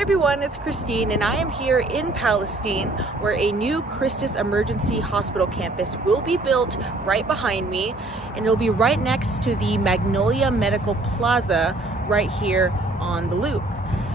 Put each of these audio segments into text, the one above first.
everyone, it's Kristine and I am here in Palestine where a new CHRISTUS Emergency Hospital campus will be built right behind me, and it'll be right next to the Magnolia Medical Plaza right here on the loop.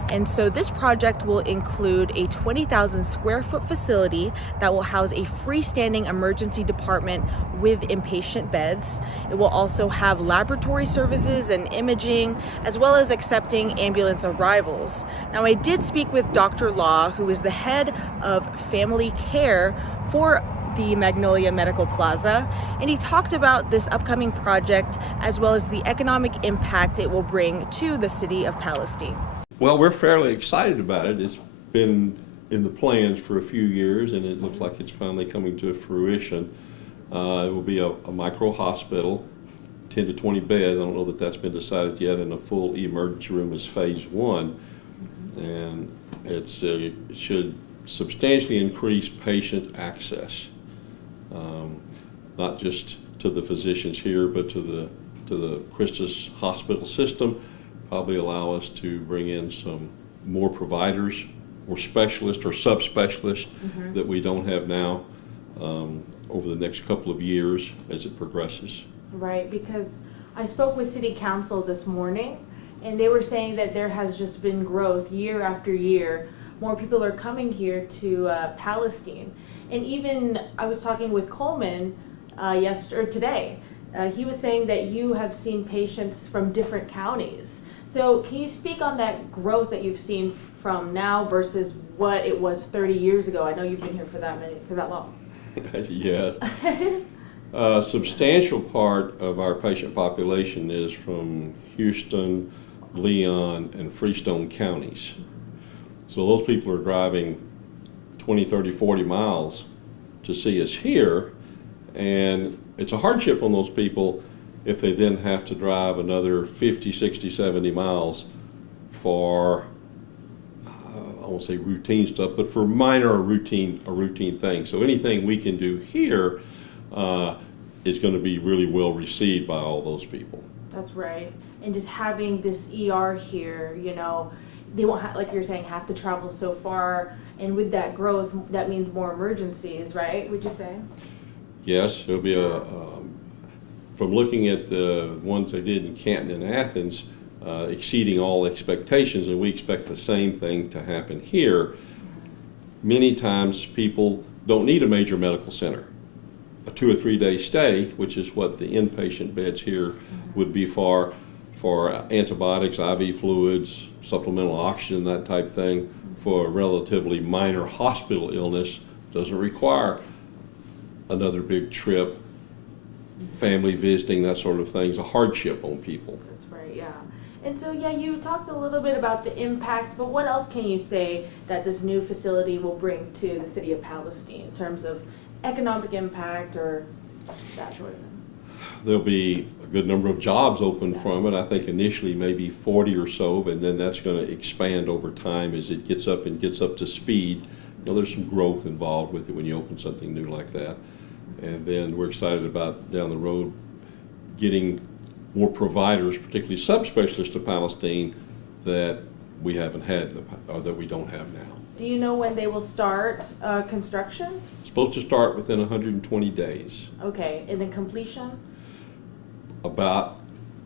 And so this project will include a 20,000 square foot facility that will house a freestanding emergency department with inpatient beds. It will also have laboratory services and imaging, as well as accepting ambulance arrivals. Now, I did speak with Dr. Law, who is the head of family care for the Magnolia Medical Plaza, and he talked about this upcoming project as well as the economic impact it will bring to the city of Palestine. Well, we're fairly excited about it. It's been in the plans for a few years, and it looks like it's finally coming to fruition. It will be a micro hospital, 10 to 20 beds. I don't know that that's been decided yet, and a full emergency room is phase one. And it should substantially increase patient access, not just to the physicians here, but to the CHRISTUS hospital system. Probably allow us to bring in some more providers or specialists or subspecialists that we don't have now over the next couple of years as it progresses. Right, because I spoke with City Council this morning and they were saying that there has just been growth year after year. More people are coming here to Palestine. And even I was talking with Coleman today. He was saying that you have seen patients from different counties. So can you speak on that growth that you've seen from now versus what it was 30 years ago? I know you've been here for that long. Yes. A substantial part of our patient population is from Houston, Leon, and Freestone counties. So those people are driving 20, 30, 40 miles to see us here, and it's a hardship on those people if they then have to drive another 50, 60, 70 miles for, I won't say routine stuff, but for minor or routine things. So anything we can do here is going to be really well received by all those people. That's right. And just having this ER here, you know, they won't have, like you're saying, have to travel so far. And with that growth, that means more emergencies, right? Would you say? Yes, it'll be from looking at the ones they did in Canton and Athens, exceeding all expectations, and we expect the same thing to happen here. Many times people don't need a major medical center. A 2 or 3 day stay, which is what the inpatient beds here would be for antibiotics, IV fluids, supplemental oxygen, that type thing, for a relatively minor hospital illness, doesn't require another big trip. Family visiting, that sort of thing, is a hardship on people. That's right, yeah. And so, yeah, you talked a little bit about the impact, but what else can you say that this new facility will bring to the city of Palestine in terms of economic impact or that sort of thing? There'll be a good number of jobs open from it. I think initially maybe 40 or so, but then that's going to expand over time as it gets up to speed. You know, there's some growth involved with it when you open something new like that. And then we're excited about down the road getting more providers, particularly subspecialists to Palestine, that we haven't had or that we don't have now. Do you know when they will start construction? It's supposed to start within 120 days. Okay, and then completion? About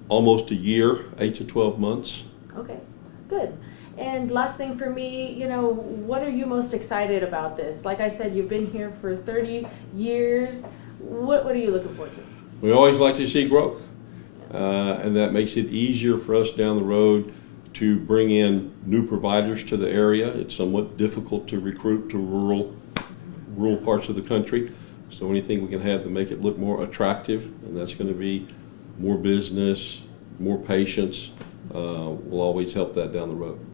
almost a year, 8 to 12 months. Okay, good. And last thing for me, you know, what are you most excited about this? Like I said, you've been here for 30 years. What are you looking forward to? We always like to see growth, and that makes it easier for us down the road to bring in new providers to the area. It's somewhat difficult to recruit to rural parts of the country. So anything we can have to make it look more attractive, and that's going to be more business, more patients, will always help that down the road.